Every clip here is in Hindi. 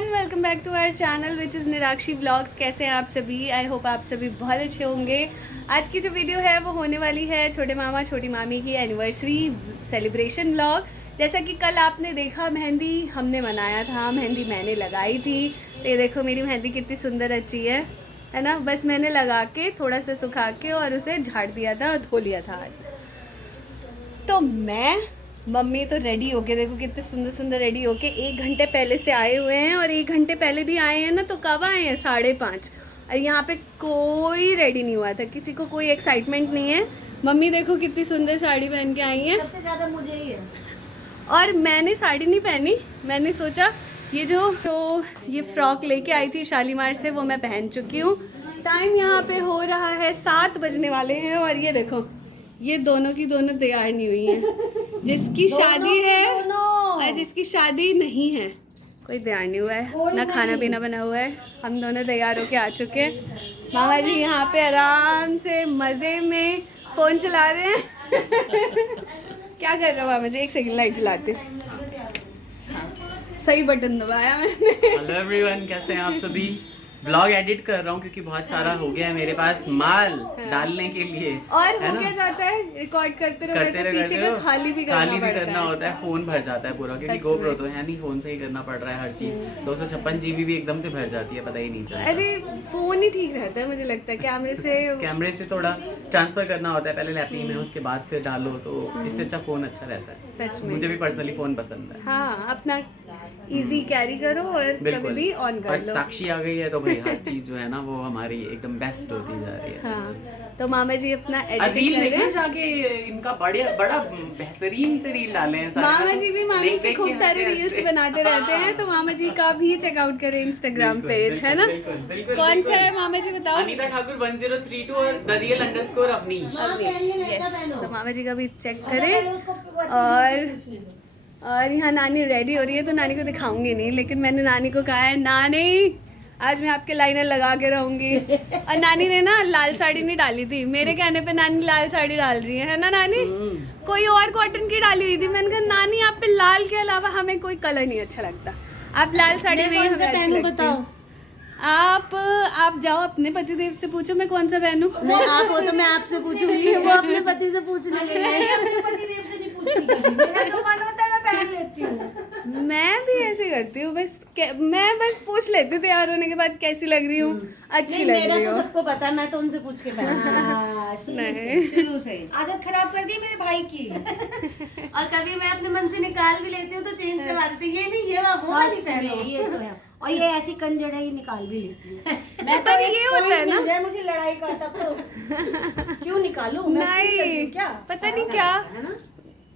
Everyone, welcome back to our channel which is Nirakshi vlogs. कैसे हैं आप सभी? आई होप आप सभी बहुत अच्छे होंगे। आज की जो वीडियो है वो होने वाली है छोटे मामा छोटी मामी की एनिवर्सरी सेलिब्रेशन व्लॉग। जैसा कि कल आपने देखा मेहंदी हमने मनाया था, मेहंदी मैंने लगाई थी। तो ये देखो मेरी मेहंदी कितनी सुंदर अच्छी है ना। बस मैंने लगा के थोड़ा सा सुखा के और उसे झाड़ दिया था और धो लिया था आज। तो मैं मम्मी तो रेडी होके, देखो कितने सुंदर सुंदर रेडी होके 1 घंटे पहले से आए हुए हैं। और 1 घंटे पहले भी आए हैं ना, तो कब आए हैं? 5:30। और यहाँ पे कोई रेडी नहीं हुआ था, किसी को कोई एक्साइटमेंट नहीं है। मम्मी देखो कितनी सुंदर साड़ी पहन के आई हैं। सबसे ज़्यादा मुझे ही है। और मैंने साड़ी नहीं पहनी, मैंने सोचा ये फ्रॉक लेके आई थी शालीमार से, वो मैं पहन चुकी हूँ। टाइम यहाँ पे हो रहा है 7 बजने वाले हैं। और ये देखो ये दोनों की दोनों तैयार नहीं हुई हैं। जिसकी शादी है और जिसकी शादी नहीं है कोई तैयार नहीं हुआ है, ना खाना पीना बना हुआ है। हम दोनों तैयार होके आ चुके हैं। मामा जी यहाँ पे आराम से मज़े में फ़ोन चला रहे हैं। क्या कर रहे हो मामा जी? एक सेकंड लाइट जलाते। सही बटन दबाया मैंने। हेलो एवरीवन, कैसे हैं आप सभी? ब्लॉग एडिट कर रहा हूँ क्योंकि बहुत सारा हो गया है मेरे पास माल डालने के लिए। और हो क्या जाता है, रिकॉर्ड करते रहो पीछे का खाली भी करना होता है। फोन भर जाता है पूरा, क्योंकि गोप्रो तो है नहीं, फोन से ही करना पड़ रहा है हर चीज। 256 GB भी एकदम से भर जाती है, पता ही नहीं चलता। अरे फोन ही ठीक रहता है मुझे लगता है। कैमरे से थोड़ा ट्रांसफर करना होता है, पहले लैपटॉप में उसके बाद फिर डालो, तो इससे अच्छा फोन अच्छा रहता है। सच में मुझे भी पर्सनली फोन पसंद है। हाँ, अपना इजी कैरी करो और कभी भी ऑन कर लो। साक्षी आ गई है तो भाई हर चीज जो है ना वो हमारी एकदम बेस्ट होती जा रही है। हाँ, तो मामा जी अपना रील देखना जाके इनका बड़ा बेहतरीन से रील डाले हैं। मामा जी भी मामी के खूब सारे रील्स बनाते रहते हैं, तो मामा जी का भी चेकआउट करें इंस्टाग्राम पेज, है ना? कौन सा है मामा जी बताओ? अनीता ठाकुर 1032 और द रियल _ अवनीश। यस, तो मामा जी का भी चेक करें। और यहाँ नानी रेडी हो रही है, तो नानी को दिखाऊंगी नहीं, लेकिन मैंने नानी को कहा है नानी आज मैं आपके लाइनर लगा के रहूंगी। और नानी ने ना लाल साड़ी नहीं डाली थी, मेरे कहने पे नानी लाल साड़ी डाल रही है ना नानी? कोई और कॉटन की डाली हुई थी। मैंने कहा नानी आप पे लाल के अलावा हमें कोई कलर नहीं अच्छा लगता, आप लाल साड़ी में हमें अच्छी लगती है। आप जाओ अपने पतिदेव से पूछो मैं कौन सा पहनूं। नहीं, आप हो तो मैं आपसे पूछूंगी, वो अपने पति से पूछने के लिए। अपने पतिदेव से नहीं पूछती, मेरा जो मन होता है मैं पहन लेती हूँ। मैं भी ऐसे करती हूँ, मैं बस पूछ लेती हूँ तैयार होने के बाद कैसी लग रही हूँ, अच्छी लग रही हो। हो। सबको पता है, मैं तो उनसे पूछ के शुरू से आदत खराब कर दी मेरे भाई की। और कभी मैं अपने मन से निकाल भी लेती हूँ तो चेंज करवा देती हूँ। ये नहीं, ये ये तो है। और ये ऐसी कंजड़ है, ये निकाल भी लेती है। मैं तो ये होता है ना, मुझे लड़ाई का तब तो क्यों निकालूं? नहीं क्या पता नहीं क्या है ना,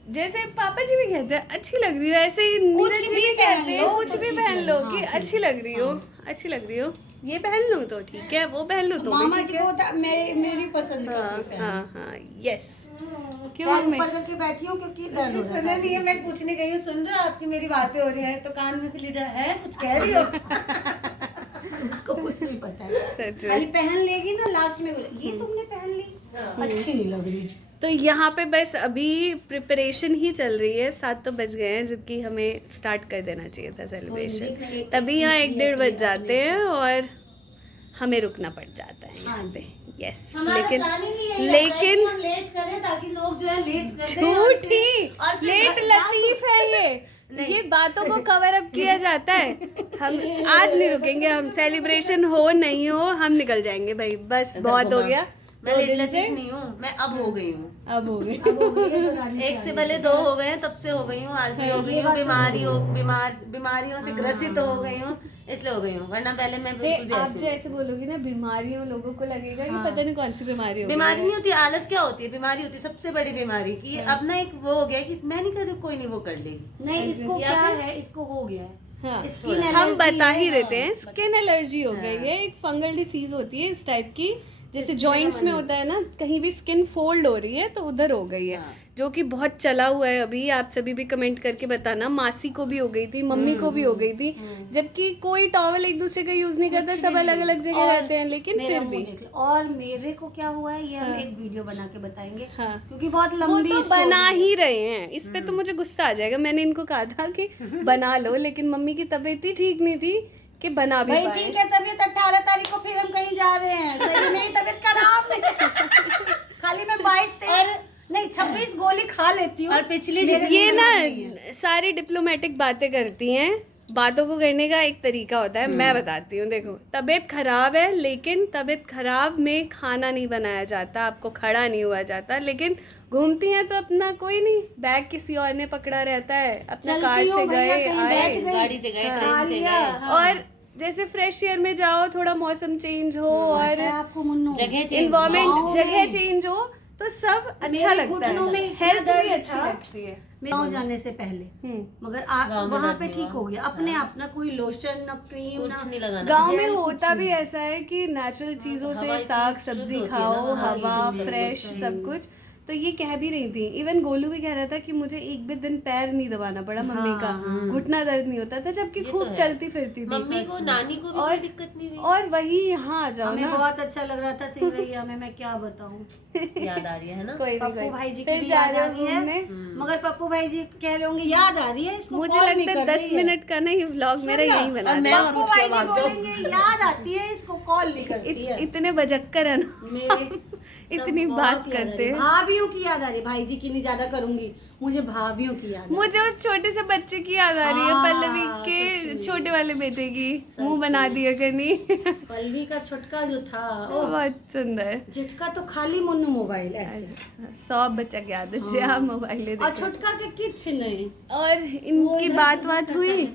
जैसे पापा जी भी कहते हैं अच्छी लग रही हो, ऐसे ही नीरज जी भी कहते हैं कुछ भी पहन लो कि अच्छी लग रही हो, अच्छी लग रही हो। ये पहन लूं तो ठीक है, वो पहन लूं तो मामा जी को मेरी पसंद का। हाँ, यस। क्यों ऊपर करके बैठी हूँ? क्योंकि सुना नहीं है, मैं पूछने गई हूँ, सुन रहे हो आपकी मेरी बातें हो रही है तो कान में से लीडर है, कुछ कह रही हो? उसको कुछ नहीं पता है, खाली पहन लेगी ना, लास्ट में ये तुमने पहन ली, अच्छी नहीं लग रही। तो यहाँ पे बस अभी प्रिपरेशन ही चल रही है। 7 तो बज गए हैं, जबकि हमें स्टार्ट कर देना चाहिए था सेलिब्रेशन। तभी यहाँ 1-1:30 बज जाते हैं और हमें रुकना पड़ जाता है यहाँ पे। यस, लेकिन हम लेट करें ताकि लोग जो है लेट झूठी लेट लतीफ है ये बातों को कवर अप किया जाता है। हम आज नहीं रुकेंगे, हम सेलिब्रेशन हो नहीं हो हम निकल जाएंगे भाई, बस बहुत हो गया। मैं लेट लतीफ नहीं हूँ, मैं अब हो गई हूँ। अब हो गई एक से पहले 2 हो गए हैं, तब से हो गई हूँ, आलसी हो गई हूँ, बीमारियों से ग्रसित हो गई हूँ, इसलिए हो गई हूँ। वरना पहले मैं बिल्कुल भी आप जो ऐसे बोलोगी ना बीमारियों, लोगों को लगेगा कि पता नहीं कौन सी बीमारी होगी। बीमारी नहीं होती, आलस क्या होती है? बीमारी होती है सबसे बड़ी बीमारी की। अब ना एक वो हो गया कि मैं नहीं कर रही, कोई नहीं वो कर लेगी। नहीं, इसको क्या है, इसको हो गया है। हम बता ही देते हैं, स्किन एलर्जी हो गई है, एक फंगल डिसीज होती है इस टाइप की, जैसे जॉइंट्स में होता है ना, कहीं भी स्किन फोल्ड हो रही है तो उधर हो गई है। जो कि बहुत चला हुआ है अभी। आप सभी भी कमेंट करके बताना। मासी को भी हो गई थी, मम्मी को भी हो गई थी, जबकि कोई टॉवल एक दूसरे का यूज नहीं करता, सब अलग अलग जगह रहते हैं, लेकिन फिर भी। और मेरे को क्या हुआ है ये हम एक वीडियो बना के बताएंगे, हाँ। क्योंकि बहुत वो लंबी तो बना ही रहे हैं, इस पे तो मुझे गुस्सा आ जाएगा। मैंने इनको कहा था कि बना लो, लेकिन मम्मी की तबीयत ही ठीक नहीं थी कि बना भी भाई। पाए। ठीक है, तबीयत 18 तारीख को फिर हम कहीं जा रहे हैं। सही, मेरी तबीयत खराब नहीं है। खाली मैं 22 नहीं 26 गोली खा लेती हूँ। और पिछली ये ना सारी डिप्लोमेटिक बातें करती हैं। बातों को करने का एक तरीका होता है, मैं बताती हूँ। देखो, तबीयत खराब है, लेकिन तबीयत खराब में खाना नहीं बनाया जाता, आपको खड़ा नहीं हुआ जाता। लेकिन घूमती हैं तो अपना कोई नहीं, बैग किसी और ने पकड़ा रहता है, अपना कार से गए आए, गाड़ी से गए, ट्रेन से गए। और जैसे फ्रेश एयर में जाओ, थोड़ा मौसम चेंज हो और जगह इन्वायरमेंट जगह चेंज हो, तो सब अच्छा लगता है, हेल्थ भी अच्छी लगती है। गाँव जाने से पहले, मगर वहाँ पे ठीक हो गया अपने आप। ना कोई लोशन, ना क्रीम, कुछ नहीं लगाना। गांव में होता भी ऐसा है कि नेचुरल चीजों से साग सब्जी खाओ, हवा फ्रेश सब कुछ। तो ये कह भी रही थी, इवन गोलू भी कह रहा था कि मुझे एक भी दिन पैर नहीं दबाना पड़ा मम्मी का, घुटना दर्द नहीं होता था, जबकि खूब चलती फिरती थी। मम्मी को, नानी को भी कोई दिक्कत नहीं हुई। और वही यहाँ आ जाओ ना, बहुत अच्छा लग रहा था सिंगरैया में। मैं क्या बताऊँ, याद आ रही है ना। कोई पप्पू भाई जी की भी याद आ रही है, मगर पप्पू भाई जी कह रहे होंगे याद आ रही है इसको। मुझे लगता है 10 मिनट का नहीं व्लॉग मेरा यही बना दिया। पप्पू भाई जी बोलेंगे याद आती है इसको, कॉल नहीं करती है। इतने बजक्कर है ना मेरे इतनी बात करते हैं। भाभीियों की याद आ रही है, भाई जी की नहीं ज्यादा करूंगी, मुझे भाभीियों की याद। मुझे उस छोटे से बच्चे की याद आ रही है, पल्लवी के छोटे वाले बेटे की, मुंह बना दिया करनी। पल्लवी का छोटका जो था वो बहुत सुंदर, झटका तो खाली मुन्नू मोबाइल ऐसे 100 बच्चा की आदत से आप मोबाइल ले और छोटका के किछ नहीं। और इनकी बात हुई,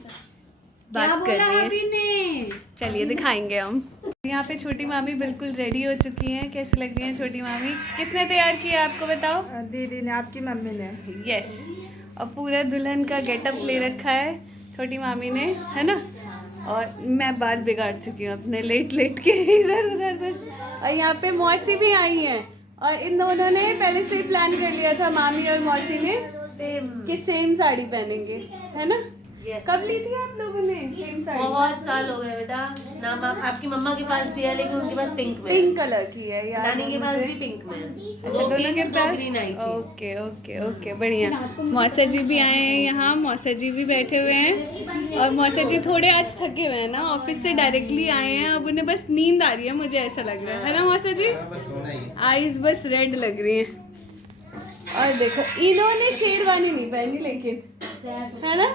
बात कर रही है, चलिए दिखाएंगे हम। यहाँ पे छोटी मामी बिल्कुल रेडी हो चुकी हैं। कैसी लग रही हैं छोटी मामी? किसने तैयार किया आपको बताओ? दीदी ने, आपकी मम्मी ने। यस, और पूरा दुल्हन का गेटअप ले रखा है छोटी मामी ने, है ना। और मैं बाल बिगाड़ चुकी हूँ अपने, लेट के इधर उधर। और यहाँ पे मौसी भी आई हैं, और इन दोनों ने पहले से ही प्लान कर लिया था, मामी और मौसी ने, कि सेम साड़ी पहनेंगे, है ना। कब ली थी आप लोगों ने सेम साड़ी? बहुत साल हो गए बेटा। ना आपकी मम्मा के पास भी है, लेकिन उनके पास पिंक में, पिंक कलर की है यार। नानी के पास भी पिंक में। अच्छा, दोनों के पास ग्रीन आई थी। ओके ओके ओके, बढ़िया। मौसा जी भी आए हैं यहाँ, मौसा जी भी बैठे हुए हैं। और मौसा जी थोड़े आज थके हुए हैं ना, ऑफिस से डायरेक्टली आए हैं, अब उन्हें बस नींद आ रही है, मुझे ऐसा लग रहा है ना मौसा जी। आईज बस रेड लग रही हैं। और देखो, इन्होंने शेरवानी नहीं पहनी, लेकिन है ना,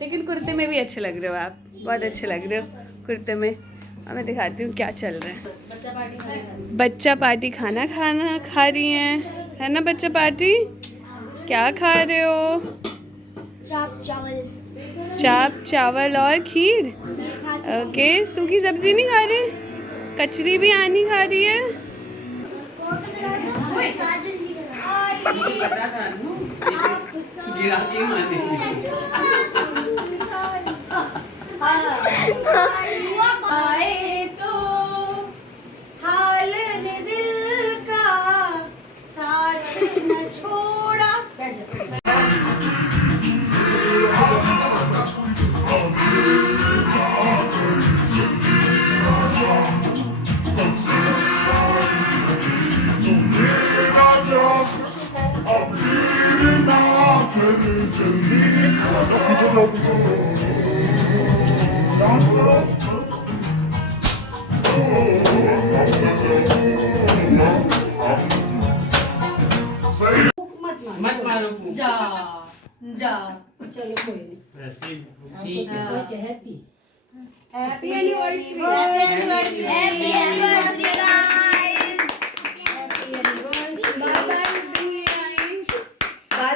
लेकिन कुर्ते में भी अच्छे लग रहे हो आप, बहुत अच्छे लग रहे हो कुर्ते में। और मैं दिखाती हूँ क्या चल रहा है। बच्चा पार्टी खाना खा रही हैं, है ना बच्चा पार्टी? क्या खा रहे हो? चाप चावल और खीर। ओके, सूखी सब्जी नहीं खा रहे? कचरी भी आनी खा रही है। गिरा के माने। आए तो हाल ने दिल का साथ न छोड़ा। मत मारो फूक। जा चलो कोई नहीं। ऐसे ठीक है। Happy anniversary.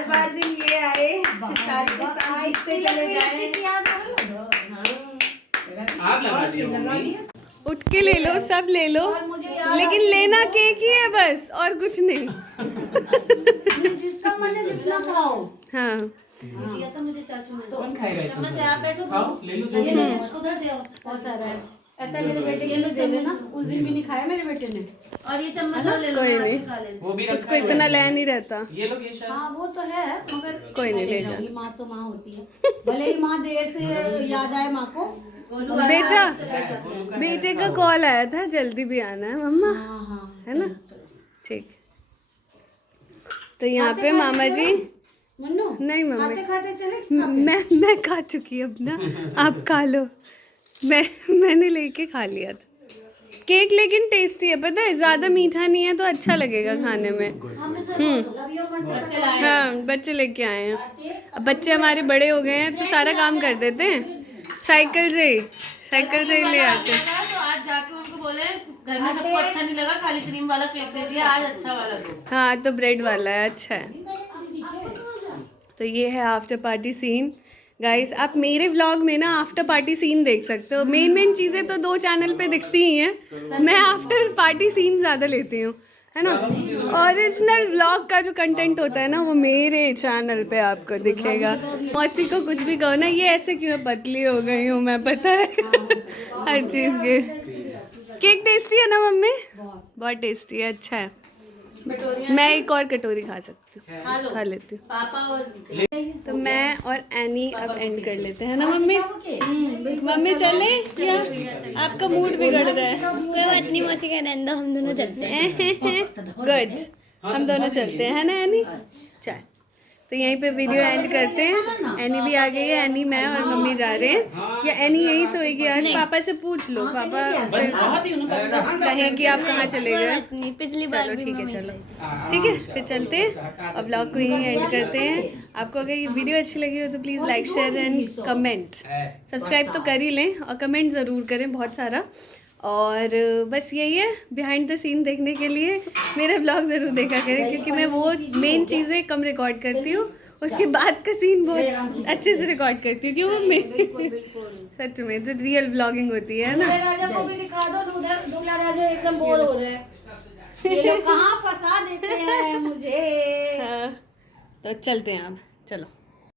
बार दिन ये आए, चले जाए। आप लगा दिया। उठ के ले लो, सब ले लो, लेकिन लेना केक ही है बस, और कुछ नहीं। जिसका मन है जितना खाओ। हाँ, तो मुझे चाचू ने कौन खाएगा इतना? आप बैठो, खाओ, ले लो जो भी। उधर दे, बहुत सारा है। ऐसा मेरे बेटे के लिए दे देना, उस दिन भी नहीं खाया मेरे बेटे ने। और ये चम्मच और ले लो, कोई हाथ नहीं। से खा लेते। वो भी उसको इतना ले नहीं रहता। ये लोग ये शायद हाँ वो तो है, मगर कोई नहीं, ले जा। जाऊंगी, माँ तो माँ होती है, भले ही माँ देर से याद आए माँ को। बेटा, बेटे का कॉल आया था, जल्दी भी आना है मम्मा, हाँ हाँ है ना? ठीक। तो यहाँ पे मामा जी, मन्नू नहीं मम्मी, खाते खाते चले मैं खा चुकी अब ना, आप खा लो। मैंने लेके खा लिया था केक, लेकिन टेस्टी है, पता है, ज्यादा मीठा नहीं है तो अच्छा लगेगा खाने में। हाँ, बच्चे लेके आए हैं। अब बच्चे हमारे बड़े हो गए हैं तो सारा काम कर देते हैं, साइकिल से ही ले आते हैं। तो आज जाके उनको बोले घर में सबको अच्छा नहीं लगा, खाली क्रीम वाला केक दे दिया, आज अच्छा वाला दो। हाँ, तो ब्रेड वाला है, अच्छा है। तो ये है आफ्टर पार्टी सीन गाइस। आप मेरे व्लॉग में ना आफ्टर पार्टी सीन देख सकते हो। मेन चीज़ें तो 2 चैनल पे दिखती ही हैं, मैं आफ्टर पार्टी सीन ज़्यादा लेती हूँ, है ना। ओरिजिनल व्लॉग का जो कंटेंट होता है ना, वो मेरे चैनल पे आपको दिखेगा। मौसी को कुछ भी कहो ना, ये ऐसे क्यों पतली हो गई हूँ मैं, पता है हर चीज़ के। केक टेस्टी है ना मम्मी? बहुत टेस्टी है, अच्छा है। मैं एक और कटोरी खा सकती हूँ, खा लेती हूँ। पापा और तो मैं और एनी अब एंड कर लेते हैं ना मम्मी। मम्मी चले या आपका मूड बिगड़ रहा है? कोई बात नहीं मौसी का रहने दो, हम दोनों चलते हैं। गुड, हम दोनों चलते हैं, है ना एनी? चल, तो यहीं पे वीडियो एंड करते हैं। एनी भी आ गई है, एनी, मैं और मम्मी जा रहे हैं। या एनी यहीं सोएगी आज? पापा से पूछ लो, पापा से कहें कि आप कहाँ चले गए। नहीं, पिछली बार चलो भी ठीक है, मम्मी चलो चली ठीक है, फिर चलते हैं। अब व्लॉग को यहीं एंड करते हैं। आपको अगर ये वीडियो अच्छी लगी हो तो please like, share and comment. Subscribe तो कर ही लें और कमेंट ज़रूर करें बहुत सारा। और बस यही है, बिहाइंड द सीन देखने के लिए मेरा व्लॉग ज़रूर देखा करें, क्योंकि मैं वो मेन चीज़ें कम रिकॉर्ड करती हूँ, उसके बाद का सीन बहुत अच्छे से रिकॉर्ड करती हूँ, क्यों मम्मी? सच में जो रियल व्लॉगिंग होती है ना। राजा को भी दिखा दो, दूल्हा राजा एकदम बोर हो रहे हैं, ये लोग कहाँ फंसा देते हैं मुझे। हाँ, तो चलते हैं अब, चलो।